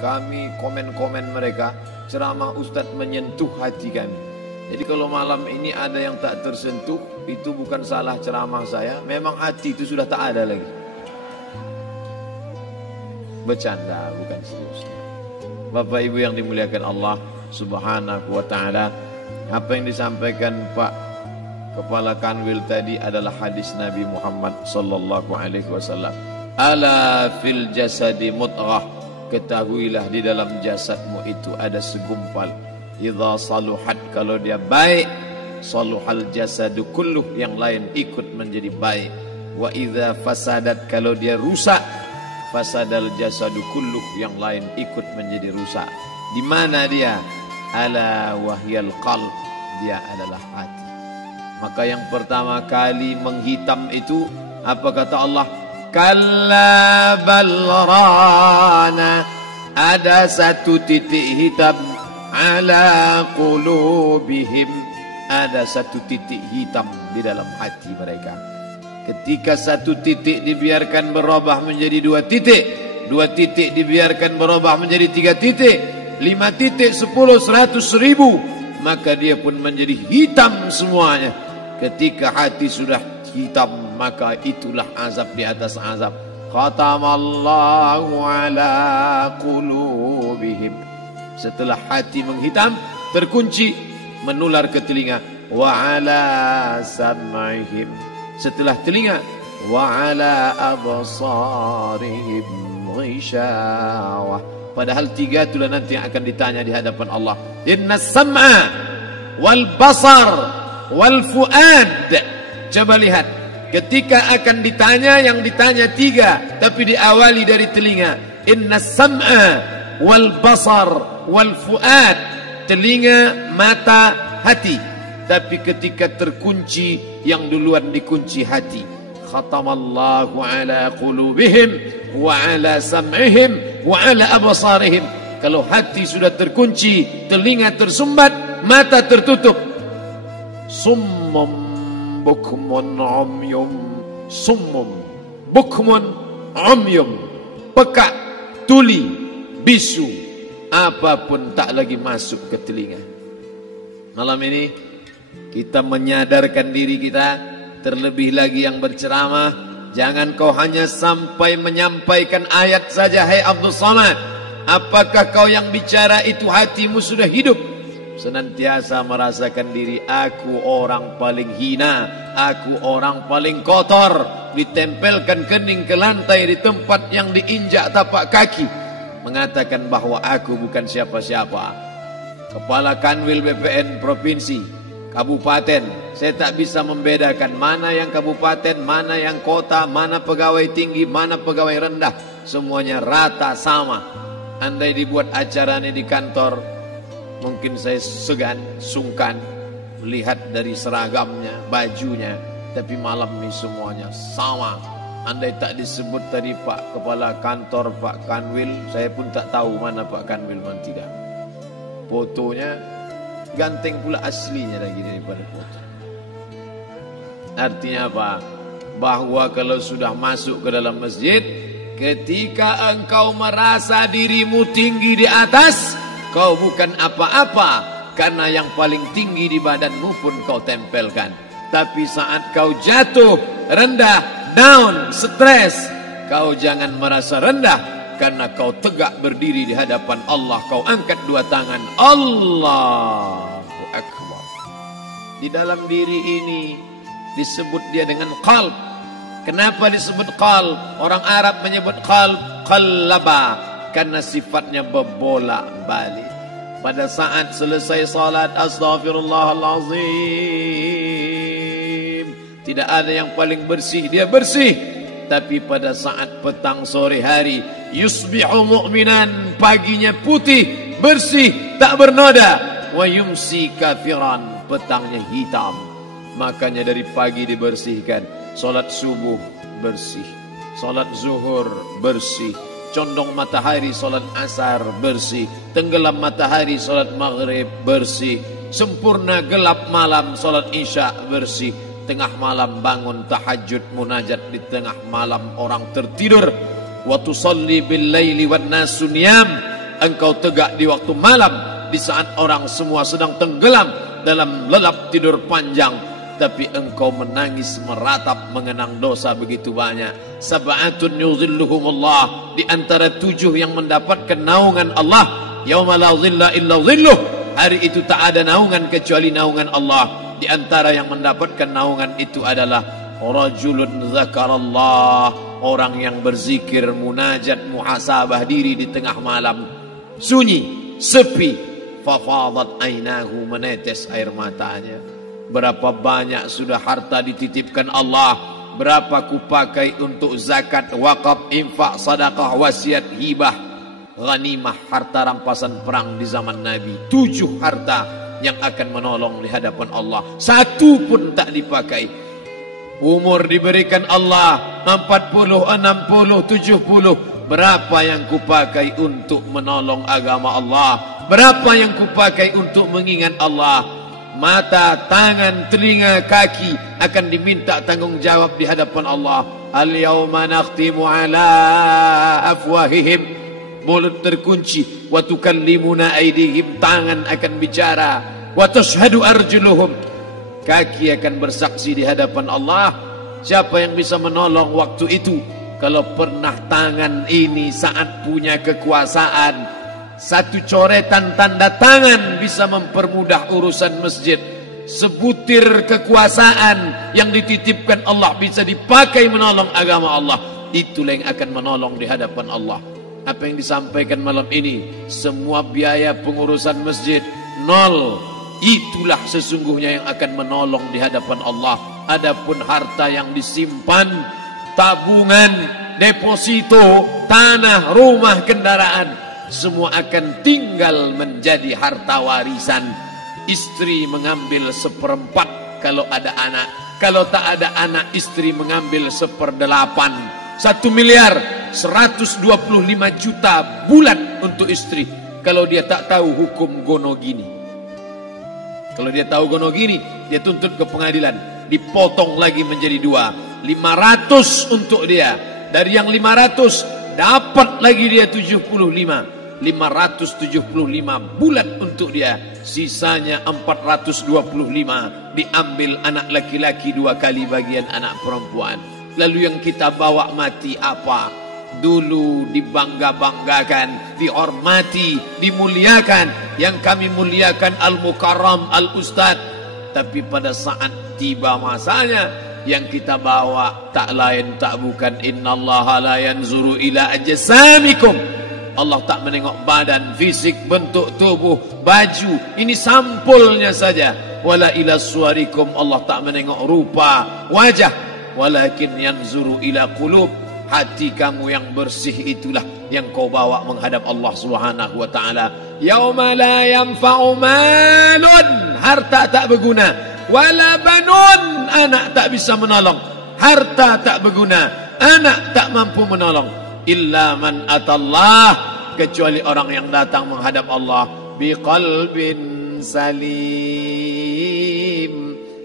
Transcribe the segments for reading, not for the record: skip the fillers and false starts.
kami, komen-komen mereka, ceramah Ustadz menyentuh hati kami. Jadi kalau malam ini ada yang tak tersentuh, itu bukan salah ceramah saya, memang hati itu sudah tak ada lagi. Bercanda, bukan serius. Bapak Ibu yang dimuliakan Allah Subhanahu wa ta'ala, apa yang disampaikan Pak Kepala Kanwil tadi adalah hadis Nabi Muhammad sallallahu alaihi wasallam. Ala fil jasadi mudghah, ketahuilah di dalam jasadmu itu ada segumpal. Idza saluhat, kalau dia baik, saluhal jasadu kulluh, yang lain ikut menjadi baik. Wa idza fasadat, kalau dia rusak, fasadal jasadu kulluh, yang lain ikut menjadi rusak. Di mana dia? Ala wahyal qalb, dia adalah hati. Maka yang pertama kali menghitam itu apa kata Allah? Kalla balrana, ada satu titik hitam. Ala qulubihim, ada satu titik hitam di dalam hati mereka. Ketika satu titik dibiarkan berubah menjadi dua titik dibiarkan berubah menjadi 3 titik, 5 titik, 10, 100, 1000, maka dia pun menjadi hitam semuanya. Ketika hati sudah hitam, maka itulah azab di atas azab. Khatamallahu ala qulubihim. Setelah hati menghitam, terkunci, menular ke telinga. Wa ala sam'ihim. Setelah telinga, wa ala absarihim ghishawah. Padahal 3 itulah nanti yang akan ditanya di hadapan Allah. Inna sam'a wal basar wal fuad. Coba lihat, ketika akan ditanya, yang ditanya 3, tapi diawali dari telinga. Inna sam'a wal basar wal fuad, telinga, mata, hati. Tapi ketika terkunci, yang duluan dikunci hati. Khatamallahu ala qulubihim wa ala sam'ihim wa ala absarihim. Kalau hati sudah terkunci, telinga tersumbat, mata tertutup. Summum bukmun umyum. Summum bukmun umyum, peka, tuli, bisu, apapun tak lagi masuk ke telinga. Malam ini kita menyadarkan diri kita, terlebih lagi yang berceramah, jangan kau hanya sampai menyampaikan ayat saja. Hai Abdul Samad, apakah kau yang bicara itu hatimu sudah hidup? Senantiasa merasakan diri, aku orang paling hina, aku orang paling kotor, ditempelkan kening ke lantai di tempat yang diinjak tapak kaki, mengatakan bahwa aku bukan siapa-siapa. Kepala Kanwil BPN provinsi, kabupaten, saya tak bisa membedakan mana yang kabupaten, mana yang kota, mana pegawai tinggi, mana pegawai rendah. Semuanya rata sama. Andai dibuat acara ini di kantor, mungkin saya segan, sungkan melihat dari seragamnya, bajunya. Tapi malam ini semuanya sama. Andai tak disebut tadi Pak Kepala Kantor, Pak Kanwil, saya pun tak tahu mana Pak Kanwil, mana tidak. Fotonya ganteng pula aslinya lagi daripada foto. Artinya apa? Bahwa kalau sudah masuk ke dalam masjid, ketika engkau merasa dirimu tinggi di atas, kau bukan apa-apa, karena yang paling tinggi di badanmu pun kau tempelkan. Tapi saat kau jatuh, rendah, down, stres, kau jangan merasa rendah, karena kau tegak berdiri di hadapan Allah. Kau angkat 2 tangan, Allahu Akbar. Di dalam diri ini disebut dia dengan qalb. Kenapa disebut qalb? Orang Arab menyebut qalb qallaba, karena sifatnya berbolak-balik. Pada saat selesai salat, astaghfirullahalazim, tidak ada yang paling bersih, dia bersih. Tapi pada saat petang sore hari, yusbihu mu'minan, paginya putih, bersih, tak bernoda. Wa yumsi kafiran, petangnya hitam. Makanya dari pagi dibersihkan. Salat subuh bersih, salat zuhur bersih, condong matahari salat asar bersih, tenggelam matahari salat maghrib bersih, sempurna gelap malam salat isya bersih, tengah malam bangun tahajud munajat, di tengah malam orang tertidur. Wa tusalli bil laili wan nasu niyam, engkau tegak di waktu malam, di saat orang semua sedang tenggelam dalam lelap tidur panjang, tapi engkau menangis meratap mengenang dosa begitu banyak. Sab'atun yuzilluhumullah, di antara 7 yang mendapatkan naungan Allah. Yauma la zilla illa zilluh, hari itu tak ada naungan kecuali naungan Allah. Di antara yang mendapatkan naungan itu adalah rajulun zakarallah, orang yang berzikir, munajat, muhasabah diri di tengah malam, sunyi, sepi, fafadat ainahu, menetes air matanya. Berapa banyak sudah harta dititipkan Allah, berapa kupakai untuk zakat, wakaf, infak, sedekah, wasiat, hibah, ghanimah, harta rampasan perang di zaman Nabi. 7 harta yang akan menolong di hadapan Allah, 1 pun tak dipakai. Umur diberikan Allah 40, 60, 70. Berapa yang kupakai untuk menolong agama Allah? Berapa yang kupakai untuk mengingat Allah? Mata, tangan, telinga, kaki akan diminta tanggung jawab di hadapan Allah. Al-yawma nakhtimu ala afwahihim, mulut terkunci. Wa tukallimuna aydihim, tangan akan bicara. Wa tashhadu arjuluhum, kaki akan bersaksi di hadapan Allah. Siapa yang bisa menolong waktu itu? Kalau pernah tangan ini saat punya kekuasaan, 1 coretan tanda tangan bisa mempermudah urusan masjid. Sebutir kekuasaan yang dititipkan Allah bisa dipakai menolong agama Allah. Itulah yang akan menolong di hadapan Allah. Apa yang disampaikan malam ini, semua biaya pengurusan masjid nol. Itulah sesungguhnya yang akan menolong di hadapan Allah. Adapun harta yang disimpan, tabungan, deposito, tanah, rumah, kendaraan, semua akan tinggal menjadi harta warisan. Istri mengambil 1/4 kalau ada anak. Kalau tak ada anak, istri mengambil 1/8. 1 miliar 125 juta bulan untuk istri. Kalau dia tak tahu hukum gono gini. Kalau dia tahu gono gini, dia tuntut ke pengadilan, dipotong lagi menjadi 2, 500 untuk dia. Dari yang 500 dapat lagi dia 75, 575 bulan untuk dia. Sisanya 425 diambil anak laki-laki 2 kali bagian anak perempuan. Lalu yang kita bawa mati apa? Dulu dibangga-banggakan, dihormati, dimuliakan. Yang kami muliakan al-mukarram, al-ustad. Tapi pada saat tiba masanya, yang kita bawa tak lain tak bukan innallaha la yanzuru ila ajsamikum. Allah tak menengok badan, fisik, bentuk tubuh, baju. Ini sampulnya saja. Wala ila suwarikum, Allah tak menengok rupa, wajah. Walakin yanzuru ila qulub. Hati kamu yang bersih itulah yang kau bawa menghadap Allah Subhanahu wa taala. Yauma la yanfa'u malun, harta tak berguna, wala banun, anak tak bisa menolong. Harta tak berguna, anak tak mampu menolong. Illa man atallah, kecuali orang yang datang menghadap Allah biqalbin salim,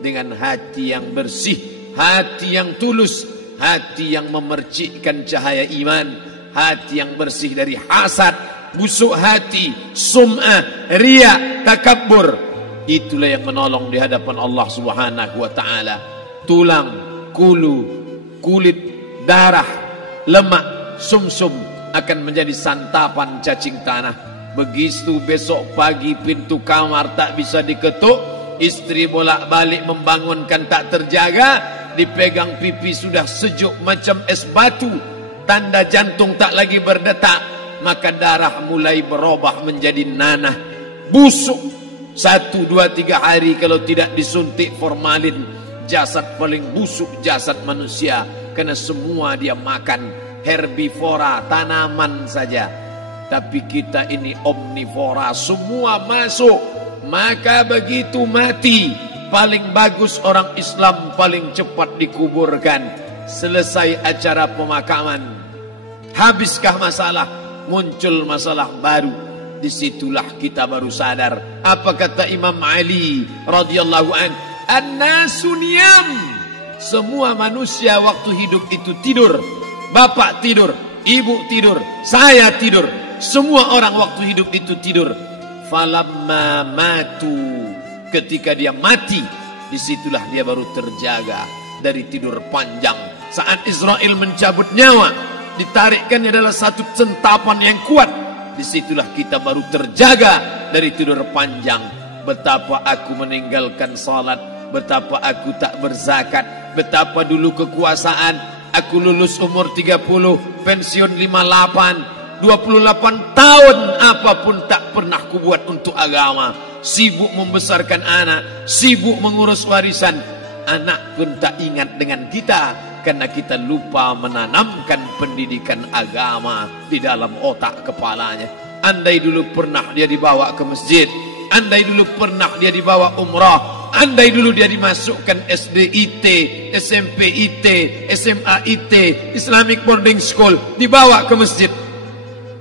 dengan hati yang bersih, hati yang tulus, hati yang memercikkan cahaya iman, hati yang bersih dari hasad, busuk hati, sum'ah, riya, takabbur. Itulah yang menolong di hadapan Allah Subhanahu wa taala. Tulang, kulu, kulit, darah, lemak, sumsum akan menjadi santapan cacing tanah. Begitu besok pagi pintu kamar tak bisa diketuk, istri bolak-balik membangunkan tak terjaga, dipegang pipi sudah sejuk macam es batu, tanda jantung tak lagi berdetak, maka darah mulai berubah menjadi nanah, busuk. 1, 2, 3 hari kalau tidak disuntik formalin, jasad paling busuk jasad manusia, karena semua dia makan herbivora, tanaman saja. Tapi kita ini omnivora, semua masuk. Maka begitu mati, paling bagus orang Islam paling cepat dikuburkan. Selesai acara pemakaman, habiskah masalah? Muncul masalah baru. Disitulah kita baru sadar. Apa kata Imam Ali radhiyallahu an? An-nasu niyam. Semua manusia waktu hidup itu tidur. Bapak tidur, ibu tidur, saya tidur. semua orang waktu hidup itu tidur. Falamma matu, ketika dia mati, disitulah dia baru terjaga dari tidur panjang. Saat Israel mencabut nyawa, ditarikkannya adalah satu centapan yang kuat. Disitulah kita baru terjaga dari tidur panjang. Betapa aku meninggalkan salat, betapa aku tak berzakat, betapa dulu kekuasaan. Aku lulus umur 30, pensiun 58, 28 tahun apapun tak pernah kubuat untuk agama. Sibuk membesarkan anak, sibuk mengurus warisan. Anak pun tak ingat dengan kita karena kita lupa menanamkan pendidikan agama di dalam otak kepalanya. Andai dulu pernah dia dibawa ke masjid, andai dulu pernah dia dibawa umrah, andai dulu dia dimasukkan SD IT, SMP IT, SMA IT, Islamic Boarding School, dibawa ke masjid,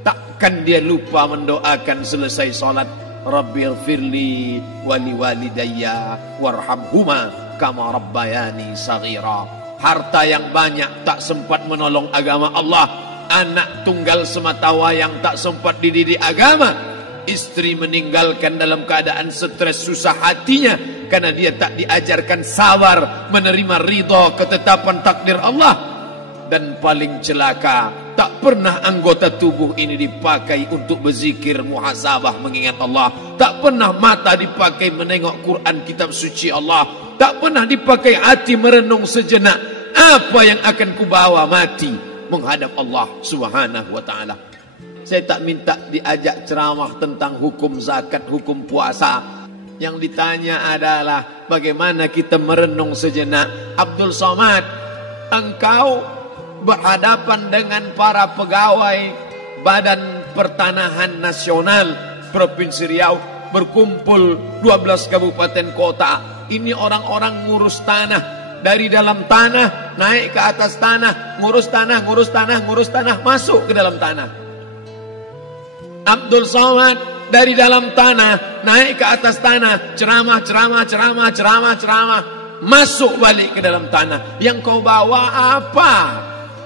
takkan dia lupa mendoakan selesai sholat, Rabbighfirli wali walidayya warhamhuma kama rabbayani saghira. Harta yang banyak tak sempat menolong agama Allah. Anak tunggal semata wayang tak sempat dididik agama. Istri meninggalkan dalam keadaan stres susah hatinya karena dia tak diajarkan sabar menerima ridha ketetapan takdir Allah. Dan paling celaka, tak pernah anggota tubuh ini dipakai untuk berzikir, muhasabah, mengingat Allah. Tak pernah mata dipakai menengok Quran, kitab suci Allah. Tak pernah dipakai hati merenung sejenak. Apa yang akan kubawa mati menghadap Allah subhanahu wa ta'ala. Saya tak minta diajak ceramah tentang hukum zakat, hukum puasa. Yang ditanya adalah bagaimana kita merenung sejenak. Abdul Somad, engkau berhadapan dengan para pegawai Badan Pertanahan Nasional Provinsi Riau, berkumpul 12 kabupaten kota. Ini orang-orang ngurus tanah, dari dalam tanah naik ke atas tanah, ngurus tanah, ngurus tanah, ngurus tanah, masuk ke dalam tanah. Abdul Somad dari dalam tanah naik ke atas tanah, ceramah, ceramah, ceramah, ceramah, ceramah, masuk balik ke dalam tanah. Yang kau bawa apa?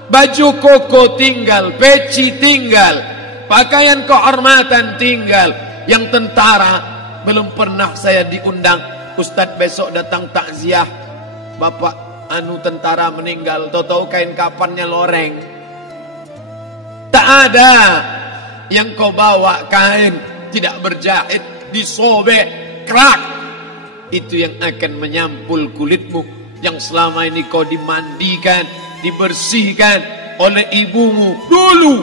Baju koko tinggal, peci tinggal, pakaian kehormatan tinggal. Yang tentara belum pernah saya diundang. Ustadz besok datang takziah, bapak anu tentara meninggal, tahu-tahu kain kapannya loreng. Tak ada. Yang kau bawa kain tidak berjahit, disobek, kerak. Itu yang akan menyampul kulitmu yang selama ini kau dimandikan, dibersihkan oleh ibumu dulu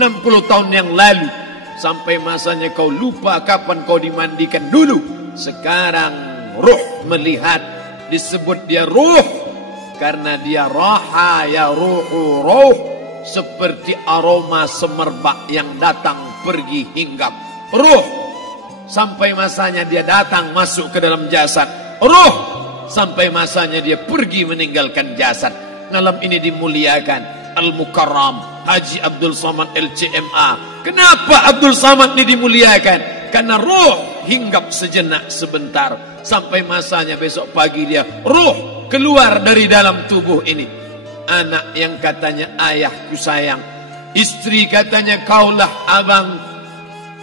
60 tahun yang lalu, sampai masanya kau lupa kapan kau dimandikan dulu. Sekarang ruh melihat, disebut dia ruh karena dia raha ya ruhu ruh, seperti aroma semerbak yang datang pergi hinggap. Ruh sampai masanya dia datang masuk ke dalam jasad, ruh sampai masanya dia pergi meninggalkan jasad. Malam ini dimuliakan Al-Mukarram Haji Abdul Somad LCMA. Kenapa Abdul Somad ini dimuliakan? Karena ruh hinggap sejenak sebentar, sampai masanya besok pagi dia ruh keluar dari dalam tubuh ini. Anak yang katanya ayahku sayang, istri katanya kaulah abang,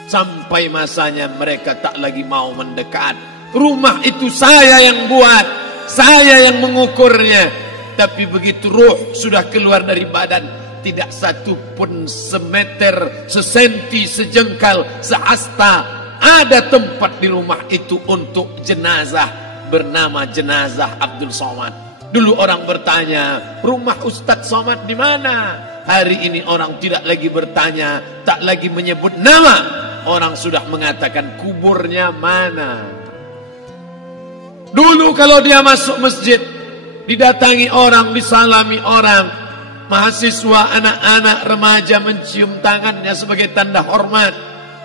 sampai masanya mereka tak lagi mau mendekat. Rumah itu saya yang buat, saya yang mengukurnya. Tapi begitu ruh sudah keluar dari badan, tidak satu pun semeter, sesenti, sejengkal, sehasta ada tempat di rumah itu untuk jenazah bernama jenazah Abdul Somad. Dulu orang bertanya, rumah Ustadz Somad di mana? Hari ini orang tidak lagi bertanya, tak lagi menyebut nama. Orang sudah mengatakan kuburnya mana. Dulu kalau dia masuk masjid, didatangi orang, disalami orang, mahasiswa, anak-anak, remaja mencium tangannya sebagai tanda hormat.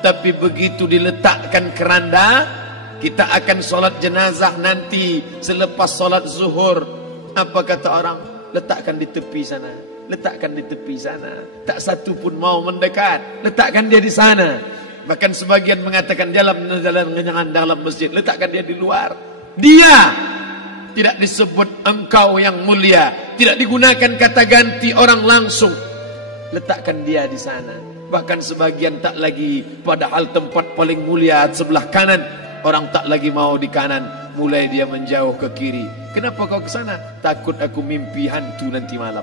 Tapi begitu diletakkan keranda, kita akan sholat jenazah nanti selepas sholat zuhur. Apa kata orang? Letakkan di tepi sana, letakkan di tepi sana. Tak satu pun mau mendekat, letakkan dia di sana. Bahkan sebagian mengatakan dalam masjid, letakkan dia di luar. Dia tidak disebut engkau yang mulia, tidak digunakan kata ganti orang langsung. Letakkan dia di sana. Bahkan sebagian tak lagi, padahal tempat paling mulia sebelah kanan, orang tak lagi mau di kanan, mulai dia menjauh ke kiri. Kenapa kau ke sana? Takut aku mimpi hantu nanti malam.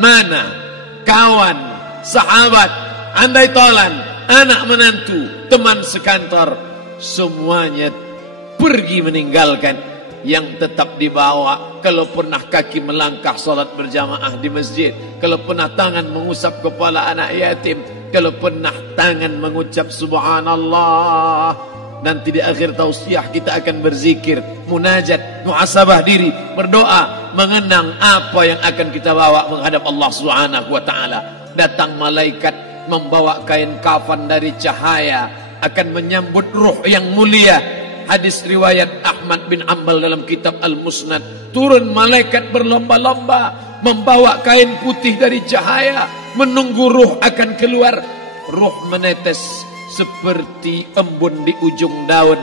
Mana kawan, sahabat, andai tolan, anak menantu, teman sekantor, semuanya pergi meninggalkan. Yang tetap dibawa, kalau pernah kaki melangkah solat berjamaah di masjid, kalau pernah tangan mengusap kepala anak yatim, kalau pernah tangan mengucap subhanallah. Nanti di akhir tausiah kita akan berzikir, munajat, muhasabah diri, berdoa, mengenang apa yang akan kita bawa menghadap Allah Subhanahu wa taala. Datang malaikat membawa kain kafan dari cahaya, akan menyambut ruh yang mulia. Hadis riwayat Ahmad bin Ambal dalam kitab Al-Musnad, turun malaikat berlomba-lomba membawa kain putih dari cahaya, menunggu ruh akan keluar. Ruh menetes seperti embun di ujung daun.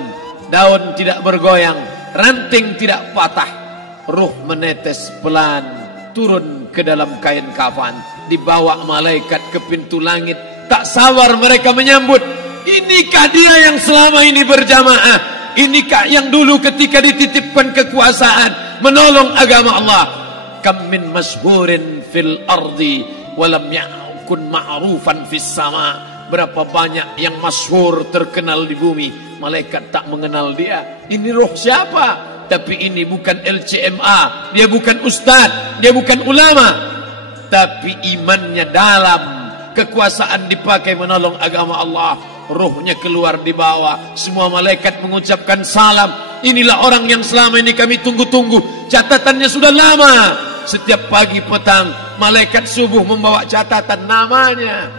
Daun tidak bergoyang, ranting tidak patah. Ruh menetes pelan turun ke dalam kain kafan, dibawa malaikat ke pintu langit. Tak sabar mereka menyambut. Inikah dia yang selama ini berjamaah? Inikah yang dulu ketika dititipkan kekuasaan menolong agama Allah? Kam min masyhurin fil ardi walam yakun ma'rufan fis sama. Berapa banyak yang masyhur terkenal di bumi, malaikat tak mengenal dia. Ini roh siapa? Tapi ini bukan LCMA, dia bukan ustaz, dia bukan ulama, tapi imannya dalam. Kekuasaan dipakai menolong agama Allah. Ruhnya keluar di bawah, semua malaikat mengucapkan salam. Inilah orang yang selama ini kami tunggu-tunggu. Catatannya sudah lama. Setiap pagi petang, malaikat subuh membawa catatan namanya,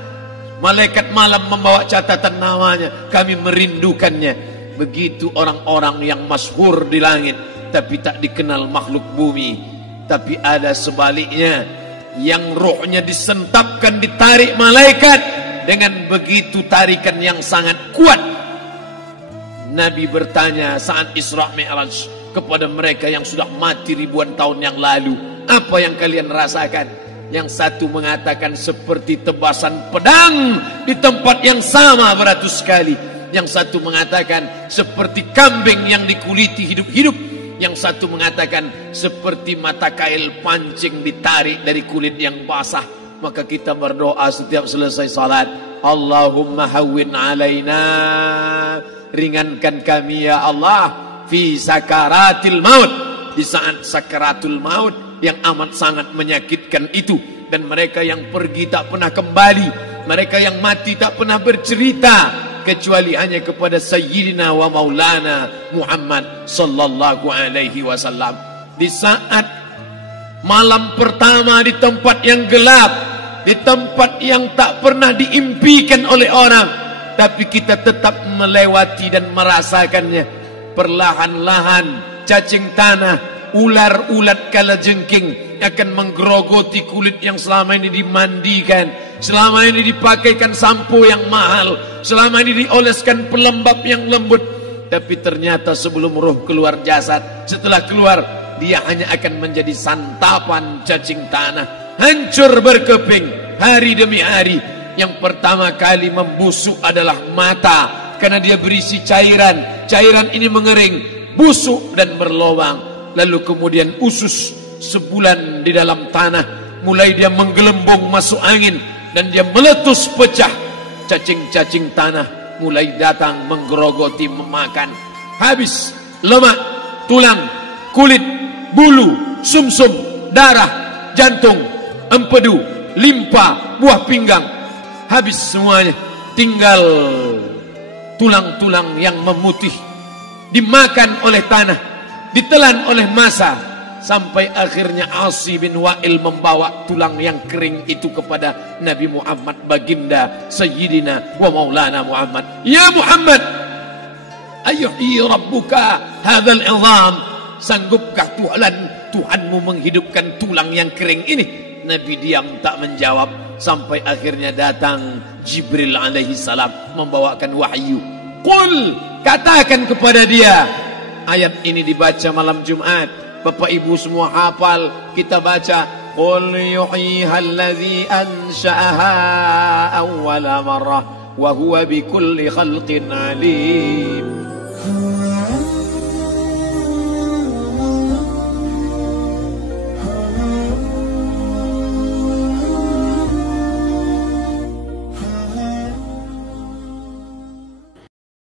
malaikat malam membawa catatan namanya. Kami merindukannya. Begitu orang-orang yang masyhur di langit, tapi tak dikenal makhluk bumi. Tapi ada sebaliknya, yang rohnya disentapkan, ditarik malaikat. Dengan begitu tarikan yang sangat kuat, Nabi bertanya saat Isra Mi'raj kepada mereka yang sudah mati ribuan tahun yang lalu, apa yang kalian rasakan? Yang satu mengatakan seperti tebasan pedang di tempat yang sama beratus kali. Yang satu mengatakan seperti kambing yang dikuliti hidup-hidup. Yang satu mengatakan seperti mata kail pancing ditarik dari kulit yang basah. Maka kita berdoa setiap selesai salat, Allahumma hawwin alaina, ringankan kami ya Allah, fi sakaratil maut, di saat sakaratul maut yang amat sangat menyakitkan itu. Dan mereka yang pergi tak pernah kembali, mereka yang mati tak pernah bercerita, kecuali hanya kepada Sayyidina wa Maulana Muhammad sallallahu alaihi wasallam. Di saat malam pertama di tempat yang gelap, di tempat yang tak pernah diimpikan oleh orang, tapi kita tetap melewati dan merasakannya. Perlahan-lahan cacing tanah, ular-ulat kalajengking akan menggerogoti kulit yang selama ini dimandikan, selama ini dipakaikan sampo yang mahal, selama ini dioleskan pelembab yang lembut. Tapi ternyata sebelum roh keluar jasad, setelah keluar, dia hanya akan menjadi santapan cacing tanah, hancur berkeping hari demi hari. Yang pertama kali membusuk adalah mata, karena dia berisi cairan. Cairan ini mengering, busuk dan berlubang. Lalu kemudian usus sebulan di dalam tanah, mulai dia menggelembung masuk angin dan dia meletus pecah. Cacing-cacing tanah mulai datang menggerogoti, memakan. Habis lemak, tulang, kulit, bulu, sumsum, darah, jantung, empedu, limpa, buah pinggang. Habis semuanya, tinggal tulang-tulang yang memutih, dimakan oleh tanah, ditelan oleh massa, sampai akhirnya Asi bin Wa'il membawa tulang yang kering itu kepada Nabi Muhammad, baginda Sayyidina wa Maulana Muhammad. Ya Muhammad, ayyuhi rabbuka hadzal 'idham, sanggupkah Tuhanmu menghidupkan tulang yang kering ini? Nabi diam tak menjawab, sampai akhirnya datang Jibril alaihi salam membawakan wahyu. Qul, katakan kepada dia. Ayat ini dibaca malam Jumat, Bapak Ibu semua hafal, kita baca قل يحييها الذي أنشأها أول مرة وهو بكل خلق عليم.